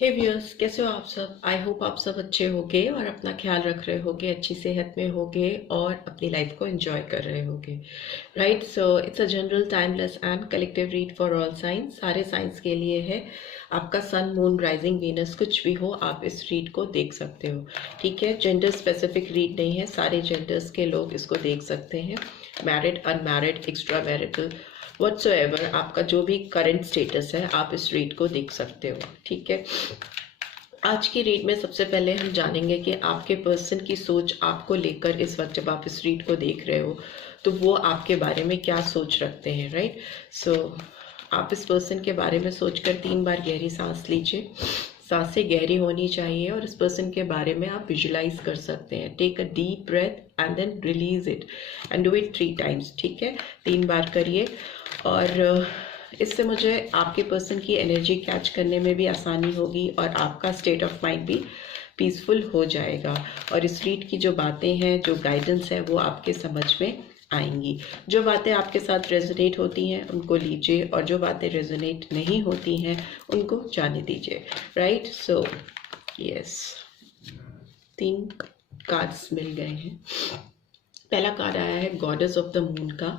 हे viewers, कैसे हो आप सब। आई होप आप सब अच्छे होगे और अपना ख्याल रख रहे होगे, अच्छी सेहत में होगे और अपनी लाइफ को एंजॉय कर रहे होगे। Right, so it's a general timeless and collective read for all science. सारे साइंस के लिए है। आपका सन, मून, राइजिंग, वीनस कुछ भी हो, आप इस रीड को देख सकते हो। ठीक है, जेंडर स्पेसिफिक रीड नहीं है, सारे जेंडर्स के लोग इसको देख सकते हैं। Married, unmarried, extra marital, whatsoever आपका जो भी करंट स्टेटस है, आप इस रीड को देख सकते हो। ठीक है, आज की रीड में सबसे पहले हम जानेंगे कि आपके पर्सन की सोच आपको लेकर इस वक्त जब आप इस रीड को देख रहे हो तो वो आपके बारे में क्या सोच रखते हैं। राइट, सो आप इस पर्सन के बारे में सोचकर 3 बार गहरी सांस लीजिए। सांसें गहरी होनी चाहिए और इस पर्सन के बारे में आप विजुलाइज कर सकते हैं। Take a deep breath and then release it and do it 3 times. ठीक है, 3 बार करिए और इससे मुझे आपके पर्सन की एनर्जी कैच करने में भी आसानी होगी और आपका स्टेट ऑफ माइंड भी पीसफुल हो जाएगा। और इस रीड की जो बातें हैं, जो गाइडेंस है, वो आपके समझ में आएंगी। जो बातें आपके साथ रेजोनेट होती हैं उनको लीजिए और जो बातें रेजोनेट नहीं होती हैं उनको जाने दीजिए। राइट, सो यस, 3 कार्ड्स मिल गए हैं। पहला कार्ड आया है गॉडेस ऑफ द मून का।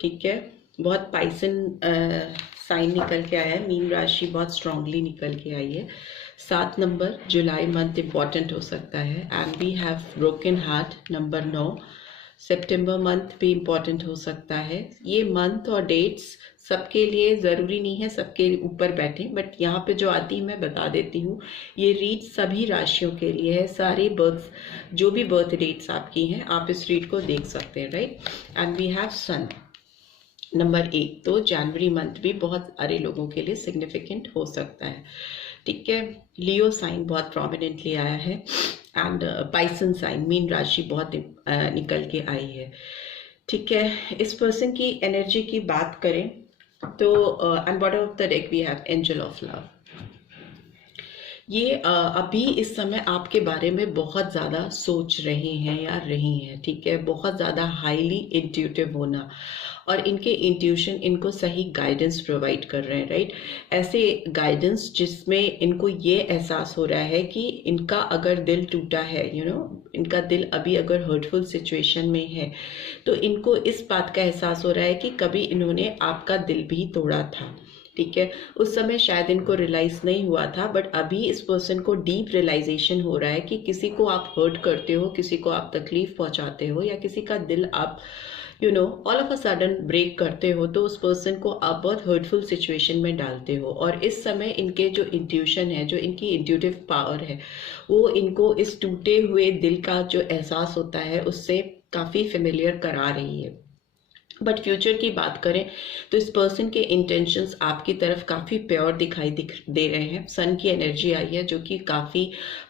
ठीक है, बहुत पाइसन साइन निकल के आया है। मीन राशि बहुत स्ट्रांगली निकल के आई है। 7 नंबर, जुलाई मंथ इम्पॉर्टेंट हो सकता है। And we have broken heart, number 9। सितंबर मंथ भी इम्पॉर्टेंट हो सकता है। ये मंथ और डेट्स सबके लिए ज़रूरी नहीं है सबके ऊपर बैठे, बट यहाँ पे जो आती है मैं बता देती हूँ। ये रीड सभी राशियों के लिए है। सारे बर्थ, जो भी बर्थ डेट्स आपकी हैं, आप इस रीड को देख सकते हैं। Right, and we have sun, number 1। तो जनवरी मंथ भी बहुत सारे लोगों के लिए सिग्निफिकेंट हो सकता है। ठीक है, लियो साइन बहुत प्रोमिनेंटली आया है एंड पाइसन साइन, मीन राशि बहुत निकल के आई है। ठीक है, इस पर्सन की एनर्जी की बात करें तो and bottom of the deck we have angel of love. ये अभी इस समय आपके बारे में बहुत ज़्यादा सोच रहे हैं या रही हैं। ठीक है, बहुत ज़्यादा हाईली इंट्यूटिव होना और इनके इंट्यूशन इनको सही गाइडेंस प्रोवाइड कर रहे हैं। राइट, ऐसे गाइडेंस जिसमें इनको ये एहसास हो रहा है कि इनका अगर दिल टूटा है, इनका दिल अभी अगर हर्टफुल सिचुएशन में है, तो इनको इस बात का एहसास हो रहा है कि कभी इन्होंने आपका दिल भी तोड़ा था। ठीक है, उस समय शायद इनको रियलाइज नहीं हुआ था, बट अभी इस पर्सन को डीप रियलाइजेशन हो रहा है कि किसी को आप हर्ट करते हो, किसी को आप तकलीफ पहुंचाते हो या किसी का दिल आप all of a sudden break करते हो, तो उस पर्सन को आप बहुत हर्टफुल सिचुएशन में डालते हो। और इस समय इनके जो इंट्यूशन है, जो इनकी इंट्यूटिव पावर है, वो इनको इस टूटे हुए दिल का जो एहसास होता है उससे काफ़ी फेमिलियर करा रही है। बट फ्यूचर की बात करें तो इस पर्सन के इंटेंशंस आपकी तरफ काफ़ी प्योर दिखाई दे रहे हैं। सन की एनर्जी आई है जो कि काफ़ी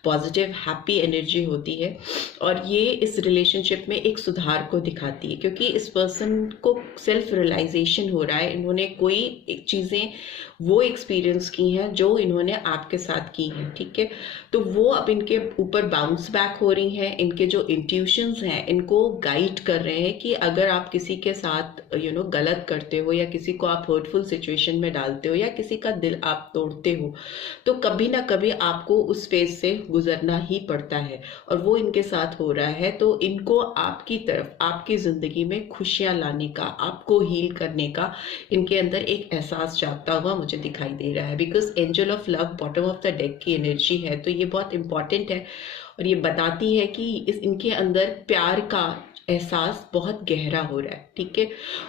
पॉजिटिव हैप्पी एनर्जी होती है और ये इस रिलेशनशिप में एक सुधार को दिखाती है, क्योंकि इस पर्सन को सेल्फ रियलाइजेशन हो रहा है। इन्होंने कोई एक चीज़ें वो एक्सपीरियंस की हैं जो इन्होंने आपके साथ की हैं। ठीक है, तो वो अब इनके ऊपर बाउंस बैक हो रही हैं। इनके जो इंट्यूशंस हैं इनको गाइड कर रहे हैं कि अगर आप किसी के साथ गलत करते हो या किसी को आप हर्टफुल सिचुएशन में डालते हो या किसी का दिल आप तोड़ते हो, तो कभी ना कभी आपको उस फेज से गुजरना ही पड़ता है और वो इनके साथ हो रहा है। तो इनको आपकी तरफ, आपकी जिंदगी में खुशियां लाने का, आपको हील करने का इनके अंदर एक एहसास जागता हुआ मुझे दिखाई दे रहा है। Because angel of love bottom of the deck की एनर्जी है, तो ये बहुत इंपॉर्टेंट है और ये बताती है कि इनके अंदर प्यार का एहसास बहुत गहरा हो रहा है। ठीक है,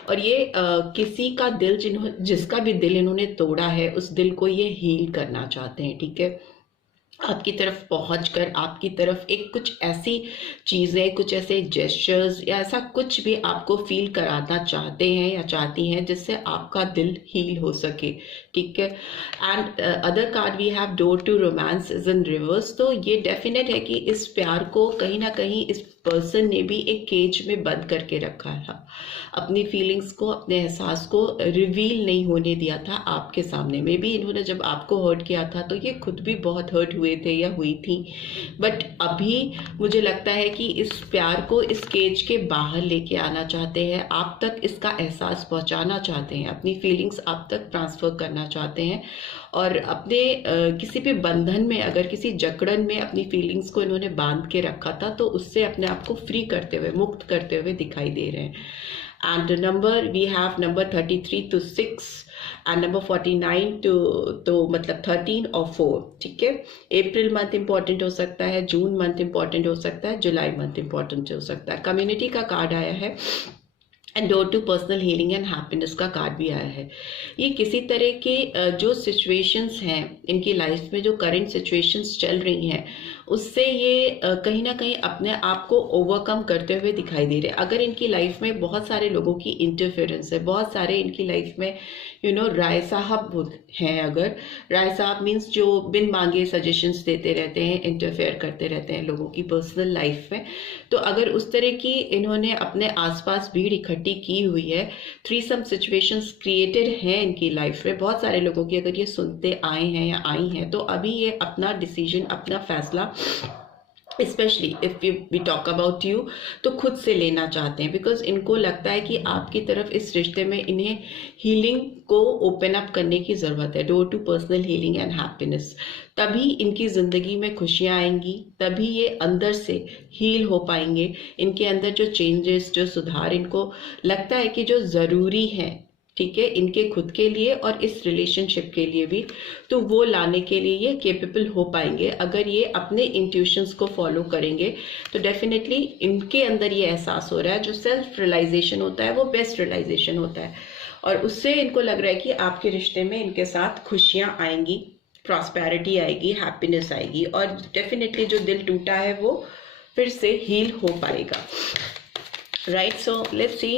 और ये किसी का दिल जिसका भी दिल इन्होंने तोड़ा है, उस दिल को ये हील करना चाहते हैं। ठीक है, आपकी तरफ पहुंचकर आपकी तरफ एक कुछ ऐसी चीज़ें, कुछ ऐसे जेस्चर्स या ऐसा कुछ भी आपको फील कराना चाहते हैं या चाहती हैं जिससे आपका दिल हील हो सके। ठीक है, and other card we have door to romance is in reverse. तो ये डेफिनेट है कि इस प्यार को कहीं ना कहीं इस पर्सन ने भी एक केज में बंद करके रखा था। अपनी फीलिंग्स को, अपने एहसास को रिवील नहीं होने दिया था आपके सामने। में भी इन्होंने जब आपको हर्ट किया था तो ये खुद भी बहुत हर्ट हुए थे या हुई थी, बट अभी मुझे लगता है कि इस प्यार को इस केज के बाहर लेके आना चाहते हैं, आप तक इसका एहसास पहुंचाना चाहते हैं, अपनी फीलिंग्स आप तक ट्रांसफर करना चाहते हैं और अपने किसी भी बंधन में, अगर किसी जकड़न में अपनी फीलिंग्स को इन्होंने बांध के रखा था, तो उससे अपने आप को फ्री करते हुए, मुक्त करते हुए दिखाई दे रहे हैं। And number we have number 33 to 6 and number 49 तो मतलब 13 और 4, ठीक है। अप्रैल मंथ इंपॉर्टेंट हो सकता है, जून मंथ इंपॉर्टेंट हो सकता है, जुलाई मंथ इंपॉर्टेंट हो सकता है। कम्युनिटी का कार्ड आया है and door to personal healing and happiness का कार्ड भी आया है। ये किसी तरह के जो सिचुएशंस हैं इनकी लाइफ में, जो करंट सिचुएशंस चल रही हैं, उससे ये कहीं ना कहीं अपने आप को ओवरकम करते हुए दिखाई दे रहे हैं। अगर इनकी लाइफ में बहुत सारे लोगों की इंटरफेरेंस है, बहुत सारे इनकी लाइफ में राय साहब हैं, अगर राय साहब मीन्स जो बिन मांगे सजेशंस देते रहते हैं, इंटरफेयर करते रहते हैं लोगों की पर्सनल लाइफ में, तो अगर उस तरह की इन्होंने अपने आसपास भीड़ इकट्ठी की हुई है, थ्रीसम सिचुएशंस क्रिएटेड हैं इनकी लाइफ में बहुत सारे लोगों की, अगर ये सुनते आए हैं या आई हैं, तो अभी ये अपना डिसीजन, अपना फैसला, specially if we talk about you, तो खुद से लेना चाहते हैं। बिकॉज इनको लगता है कि आपकी तरफ इस रिश्ते में इन्हें हीलिंग को ओपन अप करने की ज़रूरत है, door to personal healing and happiness. तभी इनकी ज़िंदगी में खुशियाँ आएंगी, तभी ये अंदर से हील हो पाएंगे। इनके अंदर जो चेंजेस, जो सुधार इनको लगता है कि जो ज़रूरी है, ठीक है, इनके खुद के लिए और इस रिलेशनशिप के लिए भी, तो वो लाने के लिए ये केपेबल हो पाएंगे। अगर ये अपने इंट्यूशंस को फॉलो करेंगे तो डेफिनेटली इनके अंदर ये एहसास हो रहा है, जो सेल्फ रियलाइजेशन होता है वो बेस्ट रियलाइजेशन होता है, और उससे इनको लग रहा है कि आपके रिश्ते में इनके साथ खुशियाँ आएंगी, प्रॉस्पेरिटी आएगी, हैप्पीनेस आएगी, और डेफिनेटली जो दिल टूटा है वो फिर से हील हो पाएगा। राइट, सो लेट्स सी,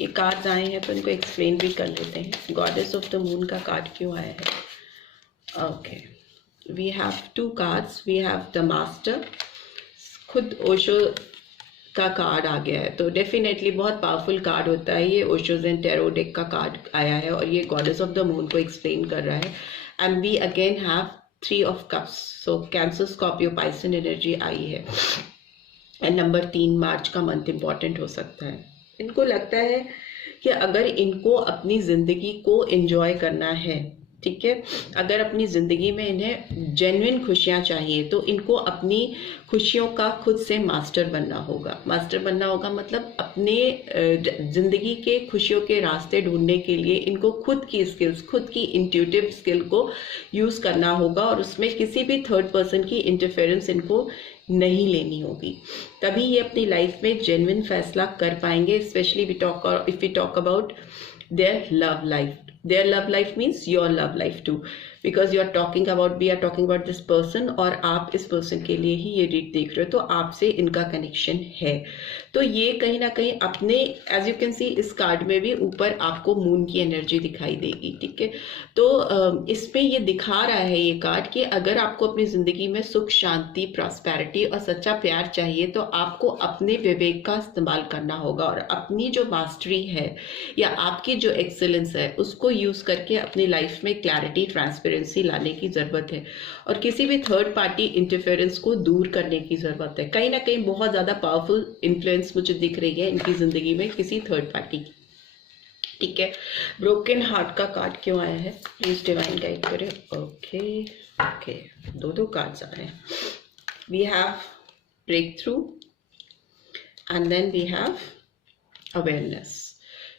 ये कार्ड्स आए हैं तो इनको एक्सप्लेन भी कर लेते हैं। गॉडेस ऑफ द मून का कार्ड क्यों आया है? Okay, we have 2 cards. We have the master, खुद ओशो का कार्ड आ गया है, तो डेफिनेटली बहुत पावरफुल कार्ड होता है ये। ओशो ज़ेन टैरो डेक का कार्ड आया है और ये गॉडेस ऑफ द मून को एक्सप्लेन कर रहा है। And we again have 3 of cups, so Cancer, Scorpio, Pisces energy आई है। एंड नंबर 3 मार्च का मंथ इंपॉर्टेंट हो सकता है। इनको लगता है कि अगर इनको अपनी ज़िंदगी को एंजॉय करना है, ठीक है, अगर अपनी ज़िंदगी में इन्हें जेन्युइन खुशियाँ चाहिए, तो इनको अपनी खुशियों का खुद से मास्टर बनना होगा। मास्टर बनना होगा मतलब अपने ज़िंदगी के खुशियों के रास्ते ढूंढने के लिए इनको खुद की स्किल्स, खुद की इंट्यूटिव स्किल को यूज़ करना होगा, और उसमें किसी भी थर्ड पर्सन की इंटरफेरेंस इनको नहीं लेनी होगी। तभी ये अपनी लाइफ में जेन्युइन फैसला कर पाएंगे। Specially if we talk about their love life. Their love life means your love life too, because we are talking about this person, और आप इस पर्सन के लिए ही ये रीड देख रहे हो, तो आपसे इनका कनेक्शन है। तो ये कहीं ना कहीं अपने, एज यू कैन सी इस कार्ड में भी ऊपर आपको मून की एनर्जी दिखाई देगी, ठीक है। तो इसमें ये दिखा रहा है ये कार्ड कि अगर आपको अपनी जिंदगी में सुख, शांति, प्रॉस्पेरिटी और सच्चा प्यार चाहिए, तो आपको अपने विवेक का इस्तेमाल करना होगा, और अपनी जो मास्टरी है या आपकी जो एक्सेलेंस है उसको यूज करके अपनी लाइफ में क्लैरिटी, ट्रांसपेरेंसी लाने की जरूरत है, और किसी भी थर्ड पार्टी इंटरफेरेंस को दूर करने की जरूरत है। कहीं ना कहीं बहुत ज्यादा पावरफुल इन्फ्लुएंस मुझे दिख रही है इनकी जिंदगी में किसी थर्ड पार्टी की, ठीक है। ब्रोकन हार्ट का कार्ड क्यों आया है, प्लीज डिवाइन गाइड करें। ओके, दो कार्ड्स आ रहे हैं। We have breakthrough and then we have awareness,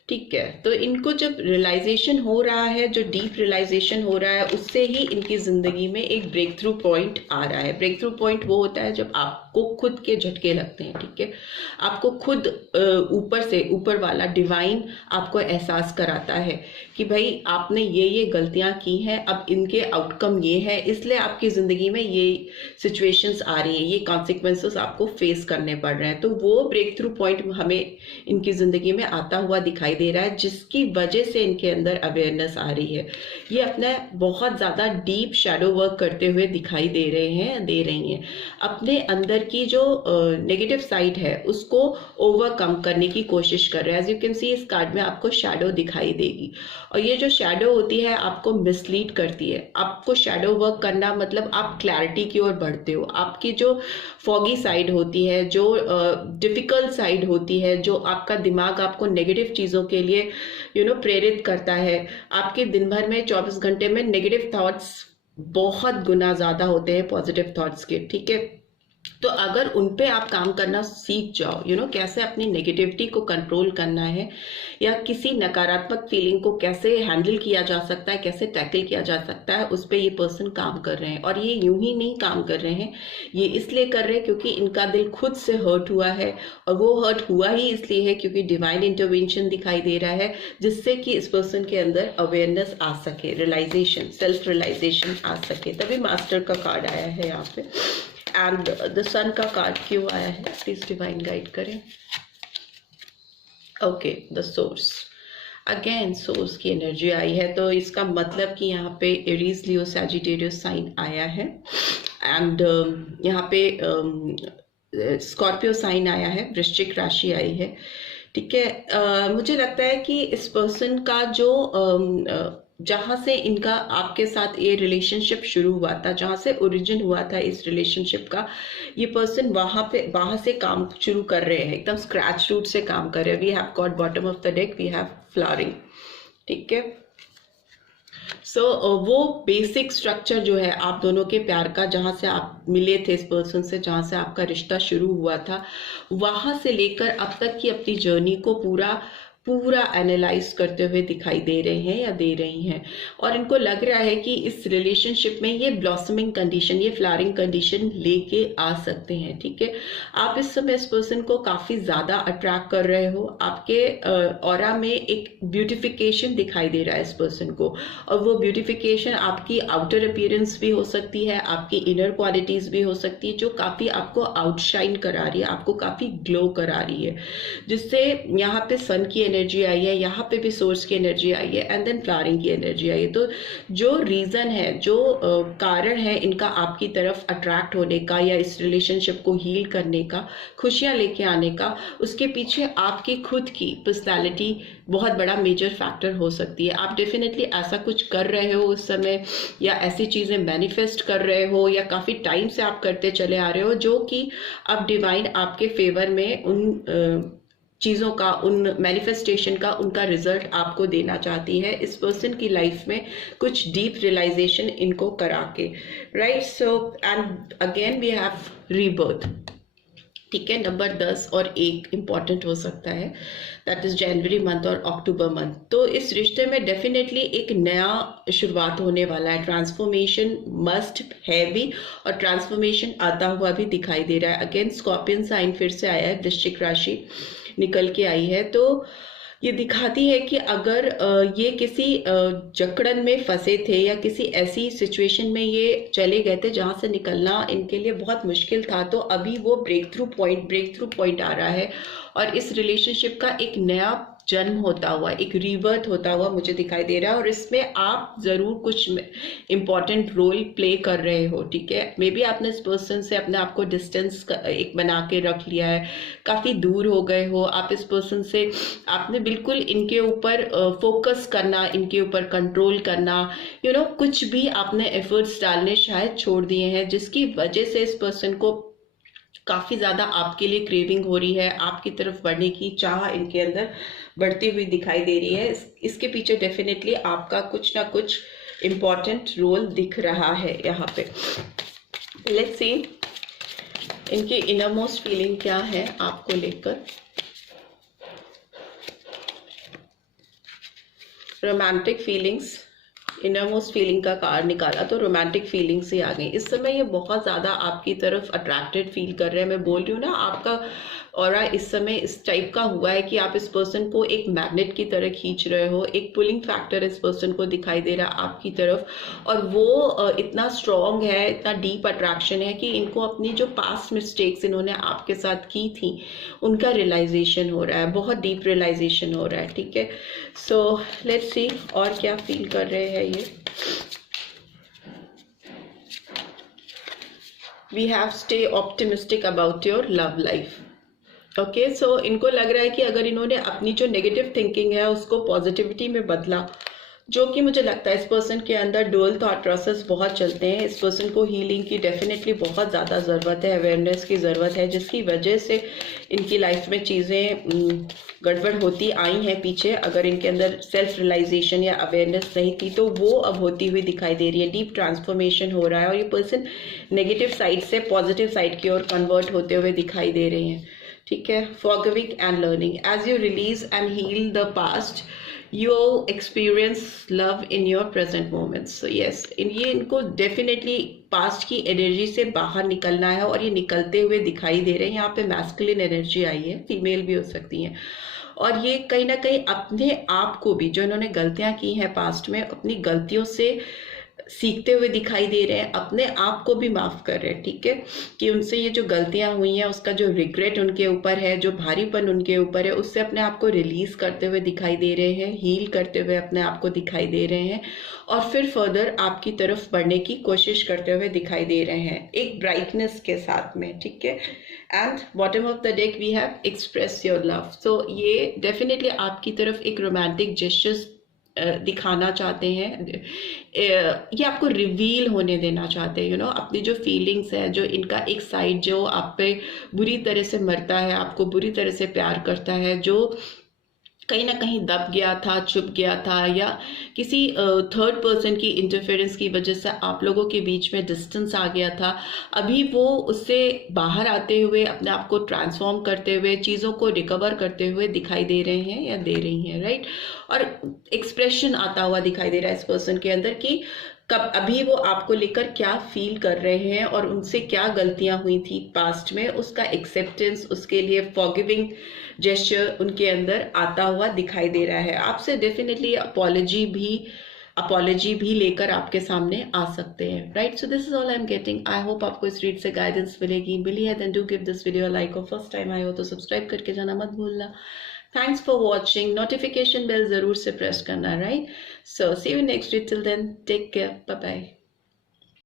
ठीक है। तो इनको जब रियलाइजेशन हो रहा है, जो डीप रियलाइजेशन हो रहा है, उससे ही इनकी जिंदगी में एक ब्रेक थ्रू पॉइंट आ रहा है। ब्रेक थ्रू पॉइंट वो होता है जब आपको खुद के झटके लगते हैं, ठीक है। आपको खुद ऊपर से, ऊपर वाला डिवाइन आपको एहसास कराता है कि भाई आपने ये गलतियां की हैं, अब इनके आउटकम ये है, इसलिए आपकी जिंदगी में ये सिचुएशंस आ रही है, ये कॉन्सिक्वेंसेस आपको फेस करने पड़ रहे हैं। तो वो ब्रेक थ्रू पॉइंट हमें इनकी जिंदगी में आता हुआ दिखाई दे रहा है, जिसकी वजह से इनके अंदर अवेयरनेस आ रही है। ये अपना बहुत ज्यादा डीप शैडो वर्क करते हुए दिखाई दे रही हैं। अपने अंदर की जो नेगेटिव साइड है उसको ओवरकम करने की कोशिश कर रहे हैं। एज यू कैन सी इस कार्ड में आपको शैडो दिखाई देगी, और ये जो शैडो होती है आपको मिसलीड करती है। आपको शैडो वर्क करना मतलब आप क्लैरिटी की ओर बढ़ते हो। आपकी जो फॉगी साइड होती है, जो डिफिकल्ट साइड होती है, जो आपका दिमाग आपको नेगेटिव चीजों के लिए प्रेरित करता है। आपके दिन भर में 24 घंटे में नेगेटिव थॉट्स बहुत गुना ज़्यादा होते हैं पॉजिटिव थॉट्स के, ठीक है। तो अगर उन पे आप काम करना सीख जाओ, कैसे अपनी नेगेटिविटी को कंट्रोल करना है या किसी नकारात्मक फीलिंग को कैसे हैंडल किया जा सकता है, कैसे टैकल किया जा सकता है, उस पे ये पर्सन काम कर रहे हैं। और ये यूं ही नहीं काम कर रहे हैं, ये इसलिए कर रहे हैं क्योंकि इनका दिल खुद से हर्ट हुआ है, और वो हर्ट हुआ ही इसलिए है क्योंकि डिवाइन इंटरवेंशन दिखाई दे रहा है, जिससे कि इस पर्सन के अंदर अवेयरनेस आ सके, रियलाइजेशन, सेल्फ रियलाइजेशन आ सके। तभी मास्टर का कार्ड आया है यहाँ पे। एंड द सन का कार्ड क्यों आया है, प्लीज डिवाइन गाइड करें। Okay, the source, again source की एनर्जी आई है, तो इसका मतलब कि यहाँ पे एरीज, लियो, सैजिटेरियस साइन आया है। एंड यहाँ पे स्कॉर्पियो साइन आया है, वृश्चिक राशि आई है, ठीक है। मुझे लगता है कि इस पर्सन का जो जहाँ से इनका आपके साथ ये रिलेशनशिप शुरू हुआ था, जहाँ से ओरिजिन हुआ था इस रिलेशनशिप का, ये पर्सन वहाँ से काम शुरू कर रहे हैं, एकदम स्क्रैच रूट से काम कर रहे हैं। We have got bottom of the deck, we have flowering, ठीक है। सो वो बेसिक स्ट्रक्चर जो है आप दोनों के प्यार का, जहाँ से आप मिले थे इस पर्सन से, जहाँ से आपका रिश्ता शुरू हुआ था, वहाँ से लेकर अब तक की अपनी जर्नी को पूरा एनालाइज करते हुए दिखाई दे रहे हैं या दे रही हैं। और इनको लग रहा है कि इस रिलेशनशिप में ये ब्लॉसमिंग कंडीशन, ये फ्लावरिंग कंडीशन लेके आ सकते हैं, ठीक है। आप इस समय इस पर्सन को काफ़ी ज़्यादा अट्रैक्ट कर रहे हो, आपके ऑरा में एक ब्यूटिफिकेशन दिखाई दे रहा है इस पर्सन को, और वो ब्यूटिफिकेशन आपकी आउटर अपीयरेंस भी हो सकती है, आपकी इनर क्वालिटीज़ भी हो सकती है, जो काफ़ी आपको आउटशाइन करा रही है, आपको काफ़ी ग्लो करा रही है, जिससे यहाँ पे सन की एनर्जी आई है, यहाँ पे भी सोर्स की एनर्जी आई है, एंड देन फ्लावरिंग की एनर्जी आई है। तो जो रीज़न है, जो कारण है इनका आपकी तरफ अट्रैक्ट होने का या इस रिलेशनशिप को हील करने का, खुशियाँ लेके आने का, उसके पीछे आपकी खुद की पर्सनालिटी बहुत बड़ा मेजर फैक्टर हो सकती है। आप डेफिनेटली ऐसा कुछ कर रहे हो उस समय, या ऐसी चीज़ें मैनिफेस्ट कर रहे हो, या काफ़ी टाइम से आप करते चले आ रहे हो, जो कि अब डिवाइन आपके फेवर में उन चीज़ों का, उन मैनिफेस्टेशन का, उनका रिजल्ट आपको देना चाहती है इस पर्सन की लाइफ में, कुछ डीप रियलाइजेशन इनको करा के, right. So and again we have rebirth, ठीक है। नंबर 10 और 1 इम्पॉर्टेंट हो सकता है, दैट इज जनवरी मंथ और अक्टूबर मंथ। तो इस रिश्ते में डेफिनेटली एक नया शुरुआत होने वाला है, ट्रांसफॉर्मेशन मस्ट है भी, और ट्रांसफॉर्मेशन आता हुआ भी दिखाई दे रहा है। अगेन स्कॉर्पियन साइन फिर से आया है, वृश्चिक राशि निकल के आई है, तो ये दिखाती है कि अगर ये किसी जकड़न में फंसे थे या किसी ऐसी सिचुएशन में ये चले गए थे जहाँ से निकलना इनके लिए बहुत मुश्किल था, तो अभी वो ब्रेक थ्रू पॉइंट आ रहा है, और इस रिलेशनशिप का एक नया जन्म होता हुआ, एक रीबर्थ होता हुआ मुझे दिखाई दे रहा है। और इसमें आप ज़रूर कुछ इम्पॉर्टेंट रोल प्ले कर रहे हो, ठीक है। मे बी आपने इस पर्सन से अपने आप को डिस्टेंस एक बना के रख लिया है, काफ़ी दूर हो गए हो आप इस पर्सन से, आपने बिल्कुल इनके ऊपर फोकस करना, इनके ऊपर कंट्रोल करना, कुछ भी आपने एफर्ट्स डालने शायद छोड़ दिए हैं, जिसकी वजह से इस पर्सन को काफ़ी ज़्यादा आपके लिए क्रेविंग हो रही है, आपकी तरफ बढ़ने की चाह इनके अंदर बढ़ती हुई दिखाई दे रही है। इसके पीछे डेफिनेटली आपका कुछ ना कुछ इम्पॉर्टेंट रोल दिख रहा है यहाँ पे। लेट्स सी इनकी इनरमोस्ट फीलिंग क्या है आपको लेकर। रोमांटिक फीलिंग्स, इनरमोस्ट फीलिंग का कार्ड निकाला तो रोमांटिक फीलिंग्स ही आ गई। इस समय ये बहुत ज़्यादा आपकी तरफ अट्रैक्टेड फील कर रहे हैं। मैं बोल रही हूँ ना, आपका ऑरा इस समय इस टाइप का हुआ है कि आप इस पर्सन को एक मैग्नेट की तरह खींच रहे हो, एक पुलिंग फैक्टर इस पर्सन को दिखाई दे रहा है आपकी तरफ, और वो इतना स्ट्रॉन्ग है, इतना डीप अट्रैक्शन है कि इनको अपनी जो पास्ट मिस्टेक्स इन्होंने आपके साथ की थी उनका रियलाइजेशन हो रहा है, बहुत डीप रियलाइजेशन हो रहा है, ठीक है। सो लेट्स सी और क्या फील कर रहे हैं ये। We have stay optimistic about your love life. Okay, so इनको लग रहा है कि अगर इन्होंने अपनी जो नेगेटिव थिंकिंग है उसको पॉजिटिविटी में बदला जो कि मुझे लगता है इस पर्सन के अंदर डुअल थॉट प्रोसेस बहुत चलते हैं। इस पर्सन को हीलिंग की डेफिनेटली बहुत ज़्यादा ज़रूरत है, अवेयरनेस की ज़रूरत है, जिसकी वजह से इनकी लाइफ में चीज़ें गड़बड़ होती आई हैं पीछे। अगर इनके अंदर सेल्फ रियलाइजेशन या अवेयरनेस नहीं थी तो वो अब होती हुई दिखाई दे रही है। डीप ट्रांसफॉर्मेशन हो रहा है और ये पर्सन नेगेटिव साइड से पॉजिटिव साइड की ओर कन्वर्ट होते हुए दिखाई दे रहे हैं। ठीक है, forgiving and learning, as you release and heal the past you experience love in your present moments. So yes, ये इनको डेफिनेटली पास्ट की एनर्जी से बाहर निकलना है और ये निकलते हुए दिखाई दे रहे हैं। यहाँ पे मैस्कुलिन एनर्जी आई है, फीमेल भी हो सकती हैं, और ये कहीं ना कहीं अपने आप को भी, जो इन्होंने गलतियां की हैं पास्ट में, अपनी गलतियों से सीखते हुए दिखाई दे रहे हैं, अपने आप को भी माफ़ कर रहे हैं। ठीक है, कि उनसे ये जो गलतियां हुई हैं उसका जो रिग्रेट उनके ऊपर है, जो भारीपन उनके ऊपर है, उससे अपने आप को रिलीज करते हुए दिखाई दे रहे हैं, हील करते हुए अपने आप को दिखाई दे रहे हैं और फिर फर्दर आपकी तरफ बढ़ने की कोशिश करते हुए दिखाई दे रहे हैं एक ब्राइटनेस के साथ में। ठीक है, and bottom of the deck we have express your love. So ये डेफिनेटली आपकी तरफ एक रोमांटिक जेस्चर्स दिखाना चाहते हैं, ये आपको रिवील होने देना चाहते हैं, अपनी जो फीलिंग्स है, जो इनका एक साइड जो आप पे बुरी तरह से मरता है, आपको बुरी तरह से प्यार करता है, जो कहीं ना कहीं दब गया था, छुप गया था, या किसी थर्ड पर्सन की इंटरफेरेंस की वजह से आप लोगों के बीच में डिस्टेंस आ गया था। अभी वो उससे बाहर आते हुए, अपने आप को ट्रांसफॉर्म करते हुए, चीज़ों को रिकवर करते हुए दिखाई दे रहे हैं या दे रही हैं, राइट। और एक्सप्रेशन आता हुआ दिखाई दे रहा है इस पर्सन के अंदर कि कब अभी वो आपको लेकर क्या फील कर रहे हैं और उनसे क्या गलतियां हुई थी पास्ट में, उसका एक्सेप्टेंस, उसके लिए फॉरगिविंग जेस्चर उनके अंदर आता हुआ दिखाई दे रहा है। आपसे डेफिनेटली अपॉलॉजी भी लेकर आपके सामने आ सकते हैं, right. So this is all I am getting. I hope आपको इस रीड से गाइडेंस मिली है, then do give this video like, और फर्स्ट टाइम आए हो तो सब्सक्राइब करके जाना मत भूलना। Thanks for watching. Notification bell जरूर से प्रेस करना, right. So see you next week, till then take care, bye bye.